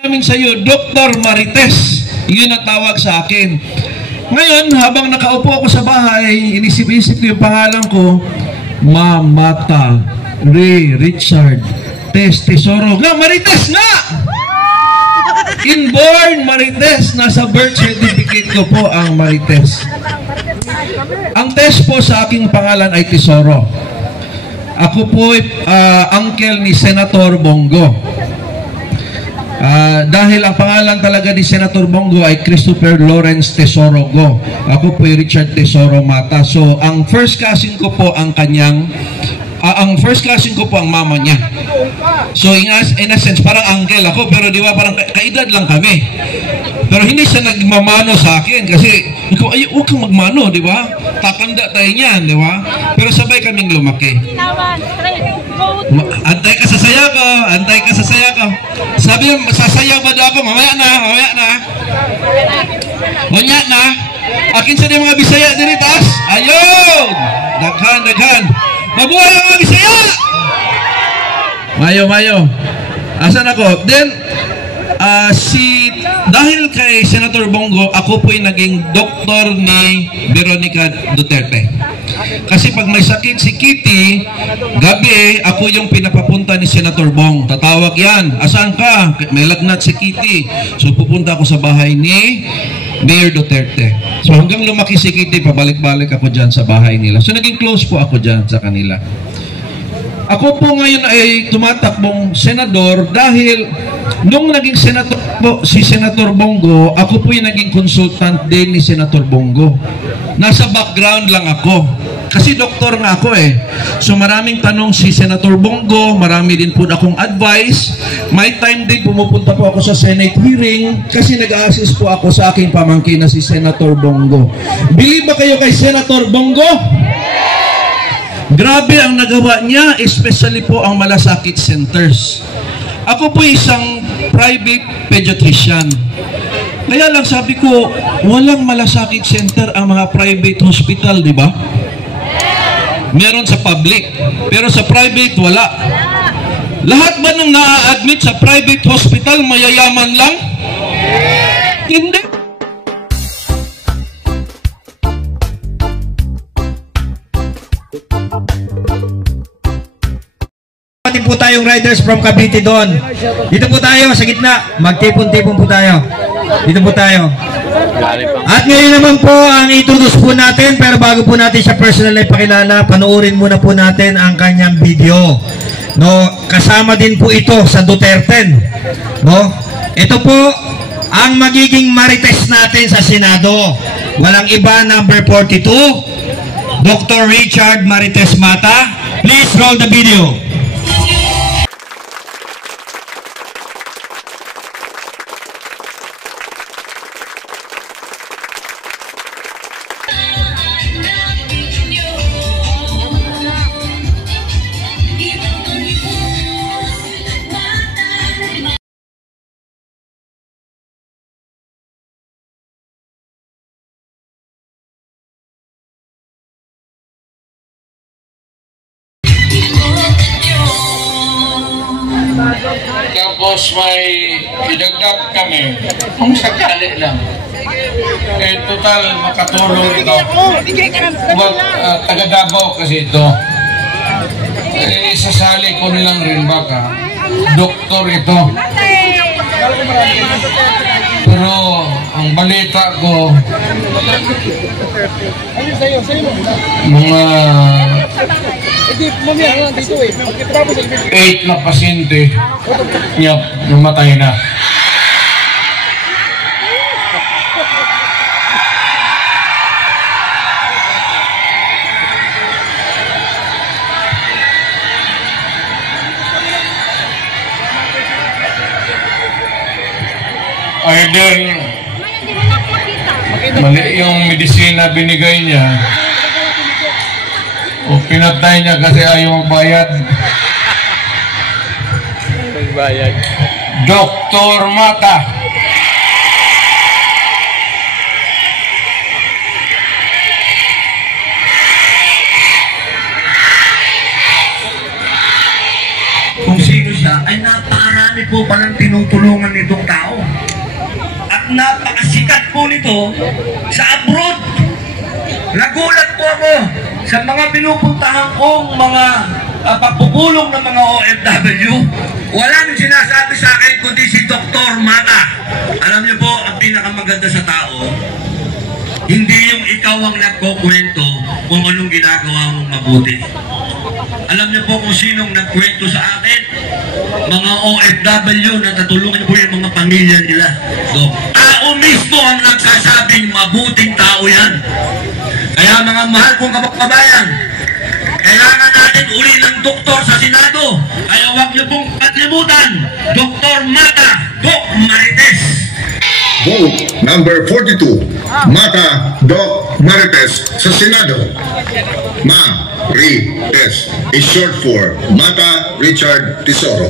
namin sa iyo, Dr. Marites. Yun ang tawag sa akin. Ngayon, habang nakaupo ako sa bahay, inisip-isip ko yung pangalan ko, Mamata Ray Richard Tesoro. Nga, Marites nga! Inborn Marites. Nasa birth certificate ko po ang Marites. Ang test po sa aking pangalan ay Tesoro. Ako po uncle ni Senator Bongo. Dahil ang pangalan talaga ni Senator Bongo ay Christopher Lawrence Tesoro Go. Ako po ay Richard Tesoro Mata. So, ang first cousin ko po ang kanyang, ang first cousin ko po ang mama niya. So, in a sense, parang uncle ako, pero di ba, parang kaedad lang kami. Pero hindi siya nagmamano sa akin kasi, ay, huwag kang magmano, di ba? Tatanda tayo niyan, di ba? Pero sabay kaming lumaki. Antay ka sa saya ko, antay ka sa saya ko. Sabi niya, sasayaw ba daw ako? Mamaya na, mamaya na. Mamaya na. Akin sa mga Bisaya diri taas. Ayun! Daghan, daghan. Mabuhay ang mga Bisaya! Mayo, mayo. Asan ako? Then, dahil kay Senator Bongo, ako po'y naging doktor ni Veronica Duterte. Kasi pag may sakit si Kitty, gabi, ako yung pinapapunta ni Senator Bong. Tatawag yan. Asan ka? May lagnat si Kitty. So pupunta ako sa bahay ni Mayor Duterte. So hanggang lumaki si Kitty, pabalik-balik ako dyan sa bahay nila. So naging close po ako dyan sa kanila. Ako po ngayon ay tumatakbong senador dahil nung naging senator po si Senator Bongo, ako po yung naging consultant din ni Senator Bongo. Nasa background lang ako. Kasi doktor nga ako eh. So maraming tanong si Senator Bongo, marami din po akong advice. May time din pumupunta po ako sa Senate hearing kasi nag-a-assist po ako sa aking pamangkin na si Senator Bongo. Believe ba kayo kay Senator Bongo? Grabe ang nagawa niya, especially po ang malasakit centers. Ako po isang private pediatrician. Kaya lang sabi ko, walang malasakit center ang mga private hospital, di ba? Meron sa public, pero sa private wala. Lahat ba nang na-admit sa private hospital mayayaman lang? Hindi. Pati po tayong riders from Cavite doon. Dito po tayo sa gitna. Magtipon-tipon po tayo. Dito po tayo. At ngayon naman po ang introduce po natin, pero bago po natin siya personal na ipakilala, panoorin muna po natin ang kanyang video. No, kasama din po ito sa Duterte. No? Ito po ang magiging Marites natin sa Senado. Walang iba, number 42, Dr. Richard Marites Mata. Please roll the video. Tapos may idagdag kami kung sakali lang. Eh, total makatulong ito. Taga Davao kasi ito. Eh, sasali ko nilang rin baka. Doktor ito. Pero ang balita ko, mga 8 na pasyente niya namatay na. Either mali yung medisina binigay niya o pinatay niya kasi ayaw magbayad. Magbayad. Dr. Mata. Kung sino siya ay napakarami po palang tinutulungan nitong tao. At napakasikat po nito sa abroad. Nagulat po ako sa mga pinupuntahan kong mga pagpupulong ng mga OFW. Walang sinasabi sa akin kundi si Dr. Mata. Alam niyo po, ang pinakamaganda sa tao, hindi yung ikaw ang nagkukwento kung anong ginagawa mong mabuti. Alam niyo po kung sinong nagkwento sa akin? Mga OFW na natulungan po yung mga pamilya nila. So, tao mismo ang nagsasabing mabuting tao yan. Kaya mga mahal kong kababayan, kailangan natin uli ng doktor sa Senado. Kaya huwag niyo pong katlimutan, Dr. Mata, Doc Marites. Vote number 42, Mata Doc Marites sa Senado. Ma-Ri-Tes is short for Mata Richard Tesoro.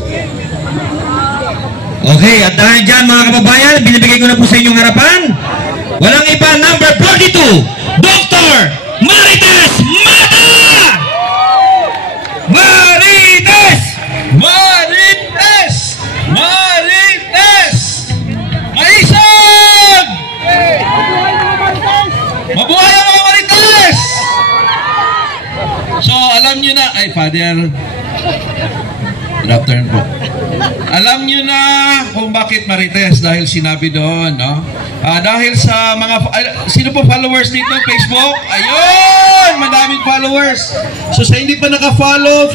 Okay, at dahil dyan mga kababayan, binibigay ko na po sa inyong harapan. Walang iba, number 42, Dr. Marites Mata! Marites! Marites! Marites! Maisog! Mabuhay ang mga Marites! So, alam nyo na, ay, Father, good afternoon po. Alam nyo na kung bakit Marites, dahil sinabi doon, no? Dahil sa mga, sino po followers dito, Facebook? Ayun! Madaming followers. So, sa hindi pa naka-follow,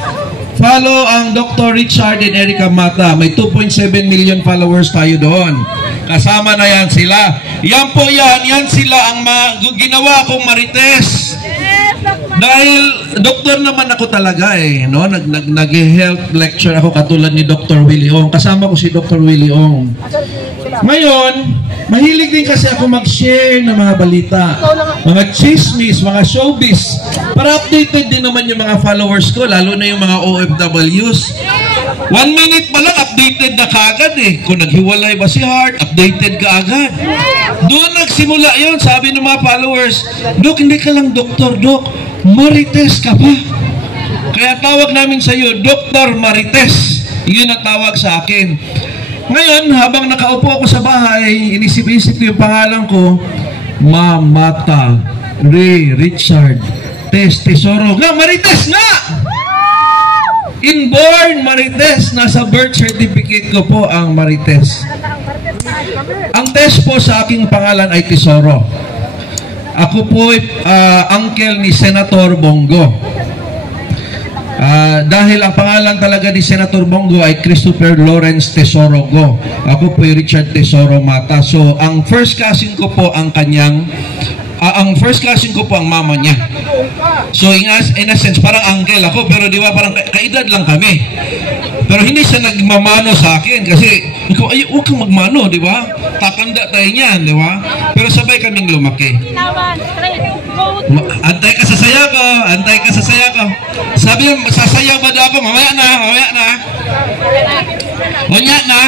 follow ang Dr. Richard and Erica Mata. May 2.7 million followers tayo doon. Kasama na yan sila. Yan po yan sila ang ginawa kong Marites. Dahil doktor naman ako talaga no? Nag-health lecture ako katulad ni Dr. Willie Ong. Kasama ko si Dr. Willie Ong. Ngayon, mahilig din kasi ako mag-share ng mga balita, mga chismis, mga showbiz, para updated din naman yung mga followers ko, lalo na yung mga OFWs. 1 minute pa lang, updated na kaagad Kung naghiwalay ba si Hart, updated ka agad. Doon nagsimula yun, sabi ng mga followers, Dok, hindi ka lang doktor, Dok, Marites ka pa. Kaya tawag namin sa iyo, Dr. Marites. Yun ang tawag sa akin. Ngayon, habang nakaupo ako sa bahay, inisip-isip ko yung pangalan ko, Mata Richard Tesoro. Nga, Marites nga! Inborn Marites. Nasa birth certificate ko po ang Marites. Ang test po sa aking pangalan ay Tesoro. Ako po uncle ni Senator Bongo. Dahil ang pangalan talaga ni Senator Bongo ay Christopher Lawrence Tesoro Go. Ako po ay Richard Tesoro Mata. So, ang first cousin ko po ang kanyang ang first cousin ko po ang mama niya. So, in a sense, parang uncle ako, pero di ba parang kaedad lang kami. Pero hindi siya nagmamano sa akin kasi ikaw, ay, huwag kang magmano, di ba? Takanda tayo niyan, di ba? Pero sabay kaming lumaki. Antay ka sa saya ko, antay ka sa saya ko. Sabi niya, sasayaw ba daw ako? Mamaya na. Mamaya na.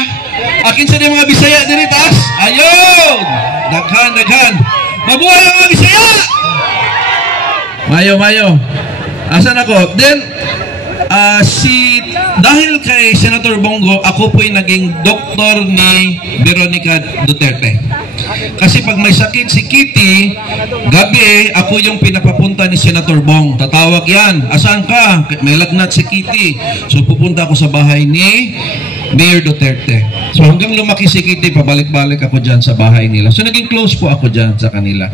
Akin sa mga Bisaya din taas. Ayun! Daghan. Mabuhay ang mga Bisaya! Mayo. Asan ako? Then, dahil kay Senator Bongo, ako po'y naging doktor ni Veronica Duterte. Kasi pag may sakit si Kitty, gabi, ako yung pinapapunta ni Senator Bong. Tatawag yan. Asan ka? May lagnat si Kitty. So pupunta ako sa bahay ni Mayor Duterte. So hanggang lumaki si Kitty, pabalik-balik ako dyan sa bahay nila. So naging close po ako dyan sa kanila.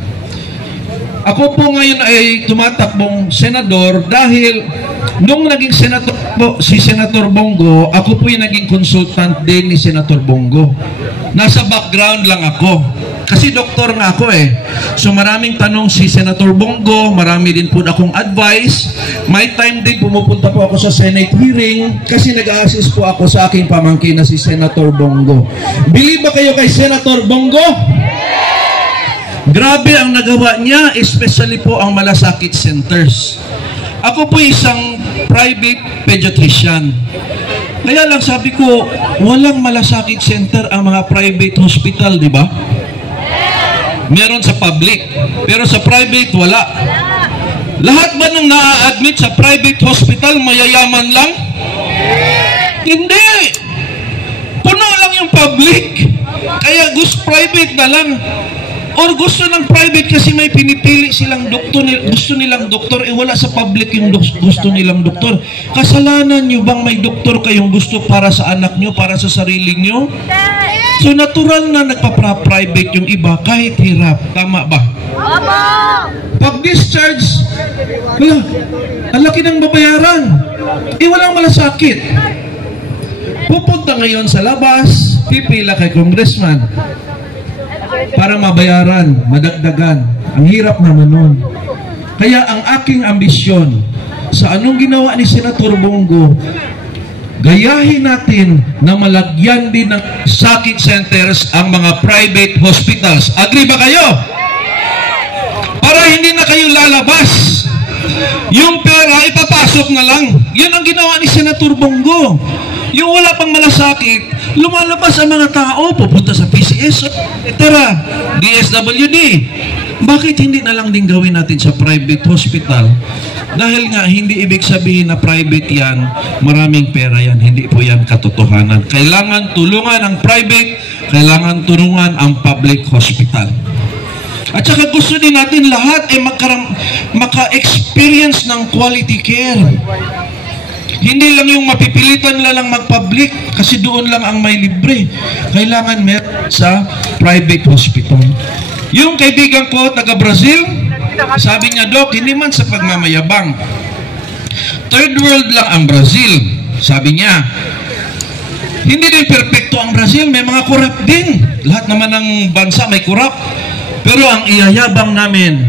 Ako po ngayon ay tumatakbong senador dahil nung naging senator po si Senator Bongo, ako po yung naging consultant din ni Senator Bongo. Nasa background lang ako. Kasi doktor nga ako So maraming tanong si Senator Bongo, marami din po akong advice. May time din pumupunta po ako sa Senate hearing kasi nag-a-assist po ako sa aking pamangkin na si Senator Bongo. Believe ba kayo kay Senator Bongo? Grabe ang nagawa niya, especially po ang malasakit centers. Ako po isang private pediatrician. Kaya lang sabi ko, walang malasakit center ang mga private hospital, di ba? Meron sa public, pero sa private wala. Lahat ba nang na-admit sa private hospital mayayaman lang? Hindi! Puno puno lang yung public. Kaya gusto private na lang. Or gusto ng private kasi may pinipili silang doktor, gusto nilang doktor, wala sa public yung gusto nilang doktor. Kasalanan nyo bang may doktor kayong gusto para sa anak nyo, para sa sarili nyo? So natural na nagpa-private yung iba kahit hirap. Tama ba? Pag discharge, wala, ang laki ng babayaran. Walang malasakit. Pupunta ngayon sa labas, pipila kay congressman para mabayaran, madagdagan. Ang hirap naman nun. Kaya ang aking ambisyon sa anong ginawa ni Senator Bongo, gayahin natin na malagyan din ng sakit centers ang mga private hospitals. Agree ba kayo? Para hindi na kayo lalabas. Yung pera, ipapasok na lang. Yun ang ginawa ni Senator Bongo. Yung wala pang malasakit, lumalabas ang mga tao, pupunta sa PCS, etc. DSWD. Bakit hindi na lang din gawin natin sa private hospital? Dahil nga, hindi ibig sabihin na private yan, maraming pera yan. Hindi po yan katotohanan. Kailangan tulungan ang private, kailangan tulungan ang public hospital. At saka gusto din natin lahat ay maka-experience ng quality care. Hindi lang yung mapipilitan lang mag-public kasi doon lang ang may libre. Kailangan meron sa private hospital. Yung kaibigan ko, taga-Brazil, sabi niya, Doc, hindi man sa pagmamayabang. Third world lang ang Brazil. Sabi niya, hindi din perfecto ang Brazil, may mga corrupt din. Lahat naman ng bansa may corrupt. Pero ang iyayabang namin,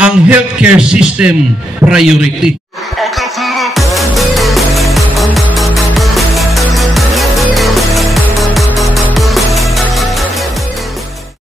ang healthcare system priority.